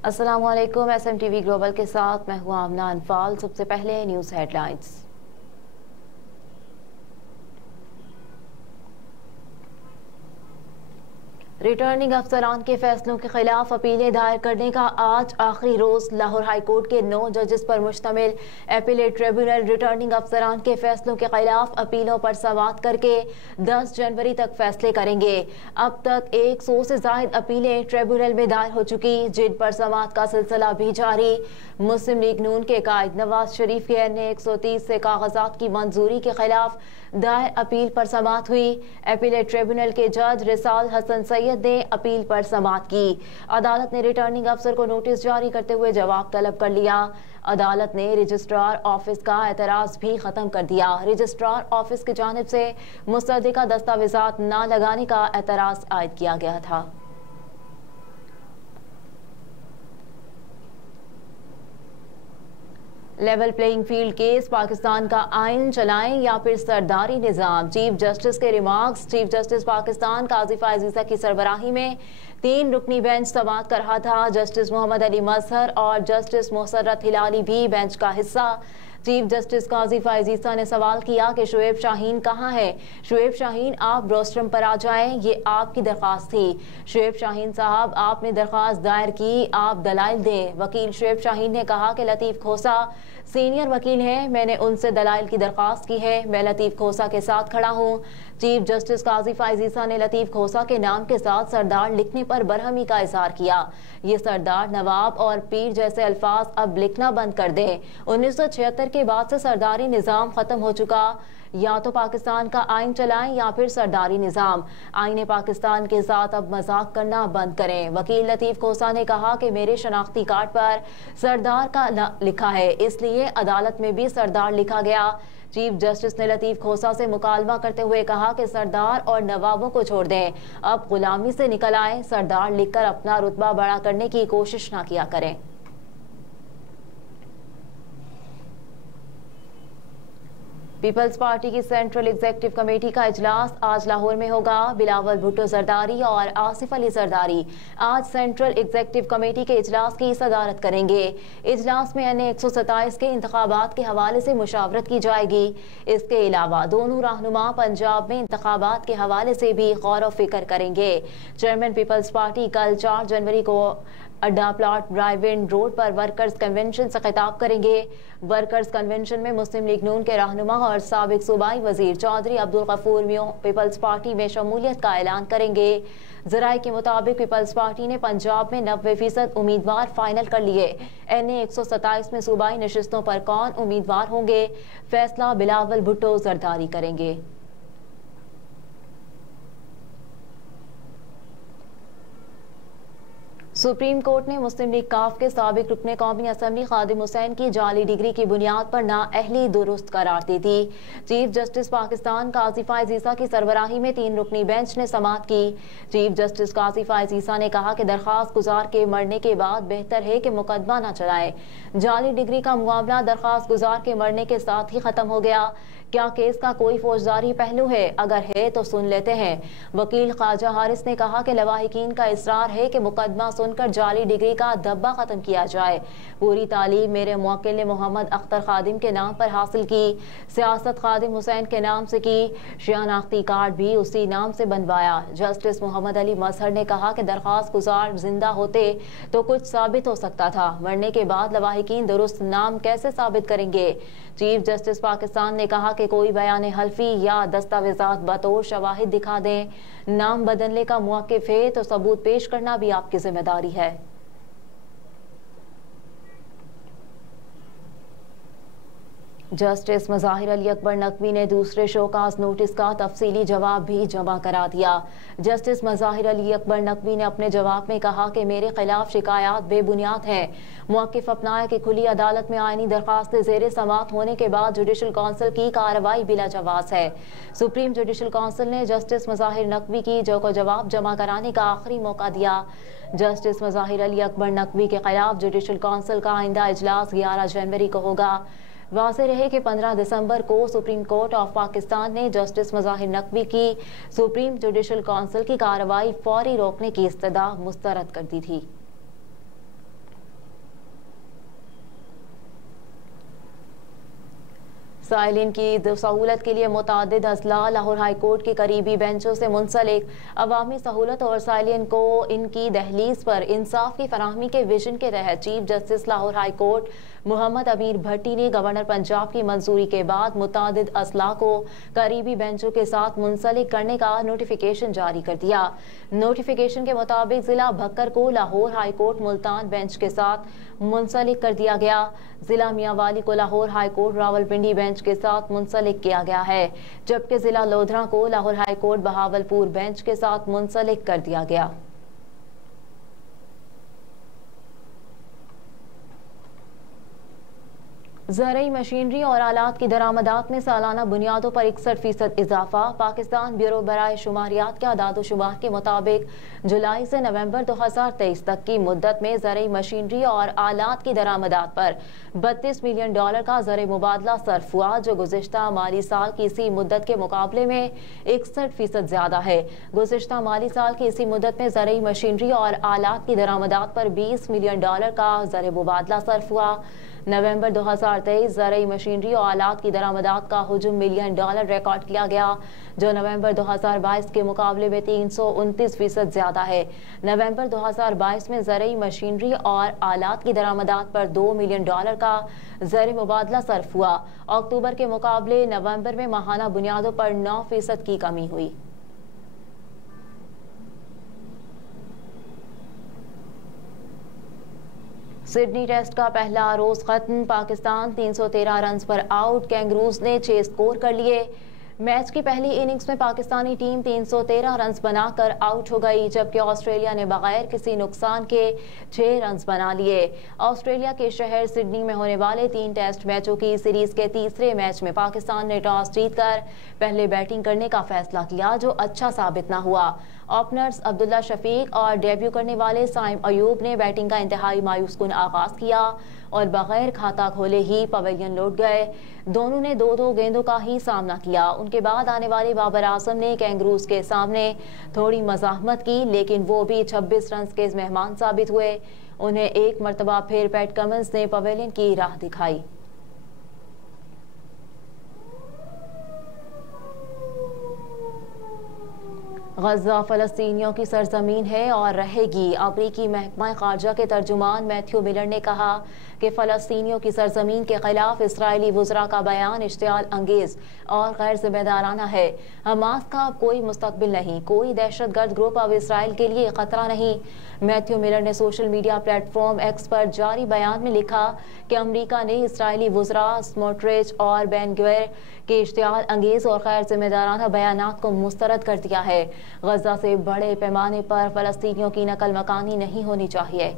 अस्सलाम वालेकुम। SMTV global के साथ मैं हूं आमना अनफाल। सबसे पहले न्यूज़ हेडलाइंस। रिटर्निंग अफसरान के फैसलों के खिलाफ अपीलें दायर करने का आज आखिरी रोज। लाहौर हाई कोर्ट के 9 जजेस पर मुश्तमिल एपीलेट ट्रिब्यूनल रिटर्निंग अफसरान के फैसलों के खिलाफ अपीलों पर समाअत करके 10 जनवरी तक फैसले करेंगे। अब तक 100 से ज्यादा अपीलें ट्रिब्यूनल में दायर हो चुकी, जिन पर समाअत का सिलसिला भी जारी। मुस्लिम लीग नून के कायद नवाज शरीफ के अन्य 130 से कागजात की मंजूरी के खिलाफ दायर अपील पर समाअत हुई। एपीलेट ट्रिब्यूनल के जज रिसाल हसन सैयद ने अपील पर समाअत की। अदालत ने रिटर्निंग अफसर को नोटिस जारी करते हुए जवाब तलब कर लिया। अदालत ने रजिस्ट्रार ऑफिस का एतराज भी खत्म कर दिया। रजिस्ट्रार ऑफिस की जानिब से मुस्तदिका दस्तावेजात न लगाने का एतराज आयद किया गया था। Level playing field case, Pakistan का आइन चलाएं या फिर सरदारी निजाम। चीफ जस्टिस के रिमार्क्स। चीफ जस्टिस पाकिस्तान काजी फायज ईसा की सरबराही में 3 रुकनी बेंच समाअत कर रहा था। जस्टिस मोहम्मद अली मजहर और जस्टिस मोसर्रत हिलाली भी बेंच का हिस्सा। चीफ जस्टिस काजी फायज ईसा ने सवाल किया कि शुएब शाहीन कहाँ है। शुएब शाहीन, आप रोस्ट्रम पर आ जाएं, ये आपकी दरख्वास्त थी। शुएब शाहीन साहब, आपने दरख्वास्त दायर की, आप दलाइल दें। वकील शुएब शाहीन ने कहा कि लतीफ खोसा सीनियर वकील हैं, मैंने उनसे दलाइल की दरख्वास्त की है, मैं लतीफ खोसा के साथ खड़ा हूँ। चीफ जस्टिस काजी फायज ईसा ने लतीफ खोसा के नाम के साथ सरदार लिखने पर बरहमी का इजहार किया। ये सरदार, नवाब और पीर जैसे अल्फाज अब लिखना बंद कर दें। 1976 के बाद से सरदारी निजाम खत्म हो चुका। या तो पाकिस्तान का आइन चलाएं या फिर सरदारी निजाम। आईने पाकिस्तान के साथ अब मजाक करना बंद करें। वकील लतीफ खोसा ने कहा कि मेरे शनाख्ती कार्ड पर सरदार का लिखा है, इसलिए अदालत में भी सरदार लिखा गया। चीफ जस्टिस ने लतीफ खोसा से मुकालमा करते हुए कहा कि सरदार और नवाबों को छोड़ दें, अब गुलामी से निकल आए, सरदार लिखकर अपना रुतबा बड़ा करने की कोशिश न किया करें। पीपल्स पार्टी की सेंट्रल एग्जीक्यूटिव कमेटी का इजलास आज लाहौर में होगा। बिलावल भुट्टो जरदारी और आसिफ अली जरदारी आज सेंट्रल एग्जीक्यूटिव कमेटी के इजलास की सदारत करेंगे। इजलास में अन्य 127 के इंतखाबात के हवाले से मुशावरत की जाएगी। इसके अलावा दोनों रहनुमा पंजाब में इंतखाबात के हवाले से भी गौर व फिक्र करेंगे। चेयरमैन पीपल्स पार्टी कल 4 जनवरी को अड्डा प्लाट ड्राइव-इन रोड पर वर्कर्स कन्वेंशन से खिताब करेंगे। वर्कर्स कन्वेंशन में मुस्लिम लीग नून के रहनुमा और साबिक सूबाई वजीर चौधरी अब्दुल गफूर मियों पीपल्स पार्टी में शमूलियत का ऐलान करेंगे। जराये के मुताबिक पीपल्स पार्टी ने पंजाब में 90% उम्मीदवार फाइनल कर लिए। NA 127 में सूबाई नशिस्तों पर कौन उम्मीदवार होंगे, फैसला बिलावल भुट्टो जरदारी करेंगे। सुप्रीम कोर्ट ने मुस्लिम लीग काफ के साबिक रुकने कौमी असम्बली खादिम हुसैन की जाली डिग्री की बुनियाद पर नाअहली दुरुस्त करार दी थी। चीफ जस्टिस पाकिस्तान काजी फायज ईसा की सरबराही में 3 रुकनी बेंच ने समाअत की। चीफ जस्टिस काजी फायज ईसा ने कहा कि दरख्वास्त गुजार के मरने के बाद बेहतर है कि मुकदमा न चलाए। जाली डिग्री का मामला दरख्वास्त गुजार के मरने के साथ ही खत्म हो गया। क्या केस का कोई फौजदारी पहलू है? अगर है तो सुन लेते हैं। वकील ख्वाजा हारिस ने कहा कि लवाहिकीन का इसरार है कि मुकदमा सुनकर जाली डिग्री का धब्बा खत्म किया जाए। पूरी तालीम मेरे मुवक्किल ने मोहम्मद अख्तर खादिम के नाम पर हासिल की, सियासत खादिम हुसैन के नाम से की, शनाख्ती कार्ड भी उसी नाम से बनवाया। जस्टिस मोहम्मद अली मजहर ने कहा कि दरख्वास्त गुजार जिंदा होते तो कुछ साबित हो सकता था, मरने के बाद लवाहिकीन दुरुस्त नाम कैसे साबित करेंगे। चीफ जस्टिस पाकिस्तान ने कहा कि कोई बयान हल्फी या दस्तावेजात बतौर शवाहिद दिखा दें। नाम बदलने का मौक़िफ़ है तो सबूत पेश करना भी आपकी जिम्मेदारी है। जस्टिस मज़ाहिर अली अकबर नकवी ने दूसरे शोकाज नोटिस का तफसीली जवाब भी जमा करा दिया। जस्टिस मज़ाहिर अली अकबर नकवी ने अपने जवाब में कहा कि मेरे खिलाफ शिकायत बेबुनियाद हैं। मौक़िफ़ अपनाया कि खुली अदालत में आईनी दरख्वास्तें ज़ेरे समाअत होने के बाद जुडिशल काउंसिल की कार्रवाई बिला जवाज़ है। सुप्रीम जुडिशल काउंसिल ने जस्टिस मज़ाहिर नकवी की को जवाब जमा कराने का आखिरी मौका दिया। जस्टिस मज़ाहिर अली अकबर नकवी के खिलाफ जुडिशल काउंसिल का आइंदा इजलास 11 जनवरी को होगा। वाज़ेह रहे कि 15 दिसंबर को सुप्रीम कोर्ट ऑफ पाकिस्तान ने जस्टिस मज़ाहिर नकवी की सुप्रीम जुडिशल काउंसिल की कार्रवाई फौरी रोकने की इस्तदा मुस्तरद कर दी थी। साइलिन की सहूलत के लिए मुतादिद अजला लाहौर हाई कोर्ट के करीबी बेंचों से मुंसलिक अवामी सहूलत और साइलिन को इनकी दहलीज पर इंसाफ की फराहमी के विजन के तहत chief justice Lahore high court Mohammad Amir Bhatti ने गवर्नर पंजाब की मंजूरी के बाद मुतादिद अजला को करीबी बेंचों के साथ मुंसलिक करने का नोटिफिकेशन जारी कर दिया। नोटिफिकेशन के मुताबिक जिला भक्कर को Lahore high court Multan bench के साथ मुंसलिक कर दिया गया। जिला मियांवाली को Lahore high court Rawalpindi bench के साथ मुंसलिक किया गया है, जबकि जिला लोधरा को Lahore high court Bahawalpur bench के साथ मुंसलिक कर दिया गया। ज़रई मशीनरी और आलात की दरामदात में सालाना बुनियादों पर 61% इजाफा। पाकिस्तान ब्यूरो बराए शुमारियात के आदाद शुमार के मुताबिक जुलाई से नवंबर 2023 तक की मुद्दत में ज़रई मशीनरी और आलात की दरामदात पर $32 मिलियन का ज़र मुबादला सर्फ हुआ, जो गुज़िश्ता माली साल की इसी मुद्दत के मुकाबले में 61% ज्यादा है। गुज़िश्ता माली साल की इसी मुद्दत में ज़रई मशीनरी और आलात की दरामदात पर $20 मिलियन का ज़र मुबादला सर्फ हुआ। नवंबर 2023 ज़रई मशीनरी और आलात की दरामदात का हुजूम $1 मिलियन रिकॉर्ड किया गया, जो नवंबर 2022 के मुकाबले में 329% ज्यादा है। नवंबर 2022 में ज़रई मशीनरी और आलात की दरामदात पर $2 मिलियन का ज़र मुबादला सर्फ हुआ। अक्टूबर के मुकाबले नवंबर में माहाना बुनियादों पर 9% की कमी हुई। सिडनी टेस्ट का पहला रोज खत्म। पाकिस्तान 313 रन पर आउट। कैंगरूज ने 6 स्कोर कर लिए। मैच की पहली इनिंग्स में पाकिस्तानी टीम 313 रन बनाकर आउट हो गई, जबकि ऑस्ट्रेलिया ने बगैर किसी नुकसान के 6 रन बना लिए। ऑस्ट्रेलिया के शहर सिडनी में होने वाले 3 टेस्ट मैचों की सीरीज के तीसरे मैच में पाकिस्तान ने टॉस जीतकर पहले बैटिंग करने का फैसला किया, जो अच्छा साबित न हुआ। ओपनर्स अब्दुल्ला शफीक और डेब्यू करने वाले साइम अयूब ने बैटिंग का इंतहाई मायूस कुन आगाज किया और बगैर खाता खोले ही पवेलियन लौट गए। दोनों ने 2-2 गेंदों का ही सामना किया। उनके बाद आने वाले बाबर आजम ने कैंगरूज के सामने थोड़ी मज़ाहमत की, लेकिन वो भी 26 रन के मेहमान साबित हुए। उन्हें एक मरतबा फिर पैट कमिंस ने पवेलियन की राह दिखाई। गज़ा फ़लस्तीनियों की सरजमीन है और रहेगी। अमरीकी महकमा ख़ारजा के तर्जुमान मैथ्यू मिलर ने कहा कि फ़लस्तीनियों की सरजमीन के खिलाफ इसराइली वज़रा का बयान इश्तियाल अंगेज़ और गैर जिम्मेदाराना है। हमास का अब कोई मुस्तकबिल नहीं, कोई दहशतगर्द ग्रुप अब इसराइल के लिए ख़तरा नहीं। मैथ्यू मिलर ने सोशल मीडिया प्लेटफॉर्म एक्स पर जारी बयान में लिखा कि अमरीका ने इसराइली वज़रा स्मोट्रिच और बेन गविर के इश्तियाल अंगेज़ और गैर जिम्मेदाराना बयानात को मुस्तरद कर दिया है। गज़ा से बड़े पैमाने पर फ़लस्तीनियों की नकल मकानी नहीं होनी चाहिए।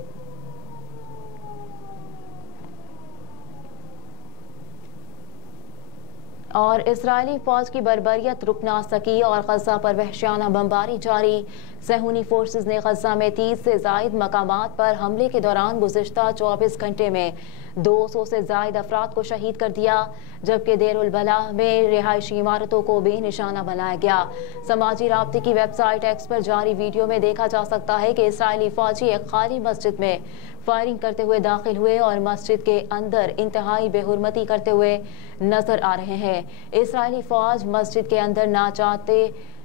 और इसराइली फौज की बर्बरियत रुक ना सकी और गज़ा पर वहशियाना बमबारी जारी। सहूनी फोर्सेस ने गज़ा में 30 से ज़ायद मकामात पर हमले के दौरान गुज़िश्ता 24 घंटे में 200 से ज़ायद अफराद को शहीद कर दिया, जबकि देरुल बला में रिहायशी इमारतों को बेनिशाना बनाया गया। समाजी राब्ते की वेबसाइट एक्स पर जारी वीडियो में देखा जा सकता है कि इसराइली फौजी एक खाली मस्जिद में फायरिंग करते हुए दाखिल हुए और मस्जिद के अंदर इंतहाई बेहुरमती करते हुए नजर आ रहे हैं। इसराइली फौज मस्जिद के अंदर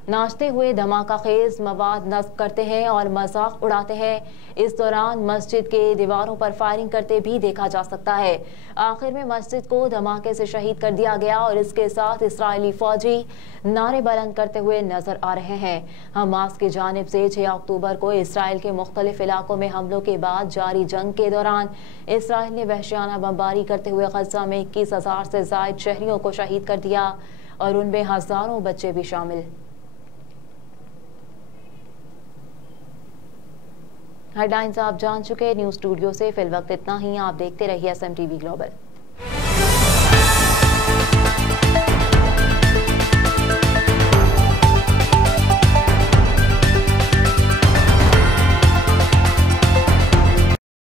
नाचते हुए धमाका खेज मवाद नस्ब करते हैं और मजाक उड़ाते हैं। इस दौरान मस्जिद के दीवारों पर फायरिंग करते भी देखा जा सकता है। आखिर में मस्जिद को धमाके से शहीद कर दिया गया और इसके साथ इसराइली फौजी नारे बुलंद करते हुए नजर आ रहे हैं। हमास की जानिब से 6 अक्टूबर को इसराइल के मुख्तलिफ इलाकों में हमलों के बाद जारी जंग के दौरान इसराइल ने वहशियाना बमबारी करते हुए गज़ा में 21,000 से ज़ायद शहरियों को शहीद कर दिया और उनमें हजारों बच्चे भी शामिल। हेडलाइंस आप जान चुके। न्यूज़ स्टूडियो से फिल वक्त इतना ही। आप देखते रहिए SMTV ग्लोबल।